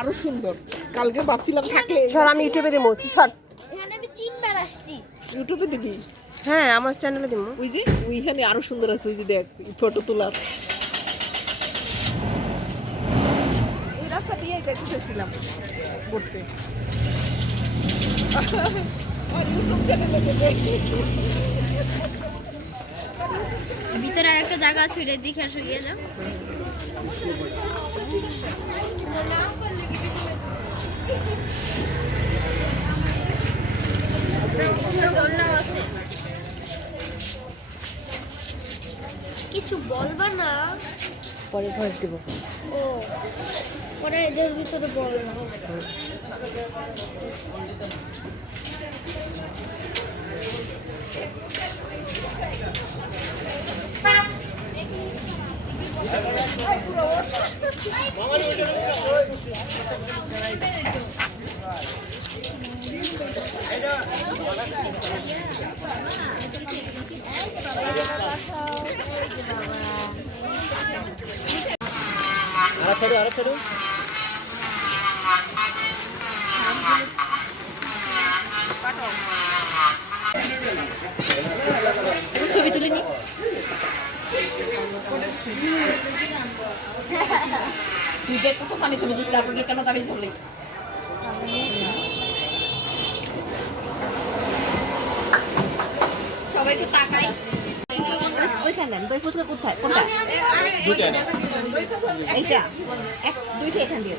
আরো সুন্দর। কালকে ভাবছিলাম থাকে ধর আমি ইউটিউবে দিব সর। এখানে আমি 3 বার আসছি। ইউটিউবে দিবি। হ্যাঁ আমার চ্যানেলে দিব। ওই যে ওইখানে আরো সুন্দর আছে, ওই যে দেখ ফটো তোলার। এই রাস্তা দিয়ে দেখতেছিলাম করতে। আর ইউটিউব চ্যানেলে দেখি। ভিতরে আরেকটা জায়গা আছে, ওইটা দেখে আসো, গিয়ে যাও। দোলনাও আছে। কিছু বলবা না? পরে ভয়েস দেব। ও পরে এদের ভিতরে বল না। ছবি তুলে নি। তুই দেখতেছিস আমি ছবি তুলছি, তারপরে কেন দাবি ধরলি? সবাই তো তাকাই। ওইখানে দই ফুচকা কোথায়? কোনটা? এইটা দুইটা এখান দিয়ে।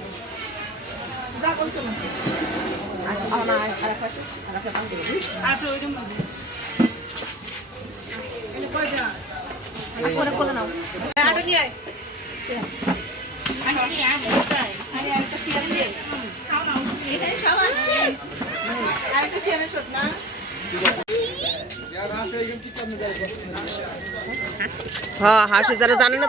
যা বলছো না। আচ্ছা না আরেকটা পান দিবি। আর ওইরকম মধ্যে এটা কই যা? আর করে নাও। আটা নিয়ে আয়। আরে আরেকটা চেয়ার দিয়ে। খাও নাও। এখানে খাওয়া আছে। আরেকটা চেয়ারে শট না। হ্যাঁ হাসি যারা জানে না।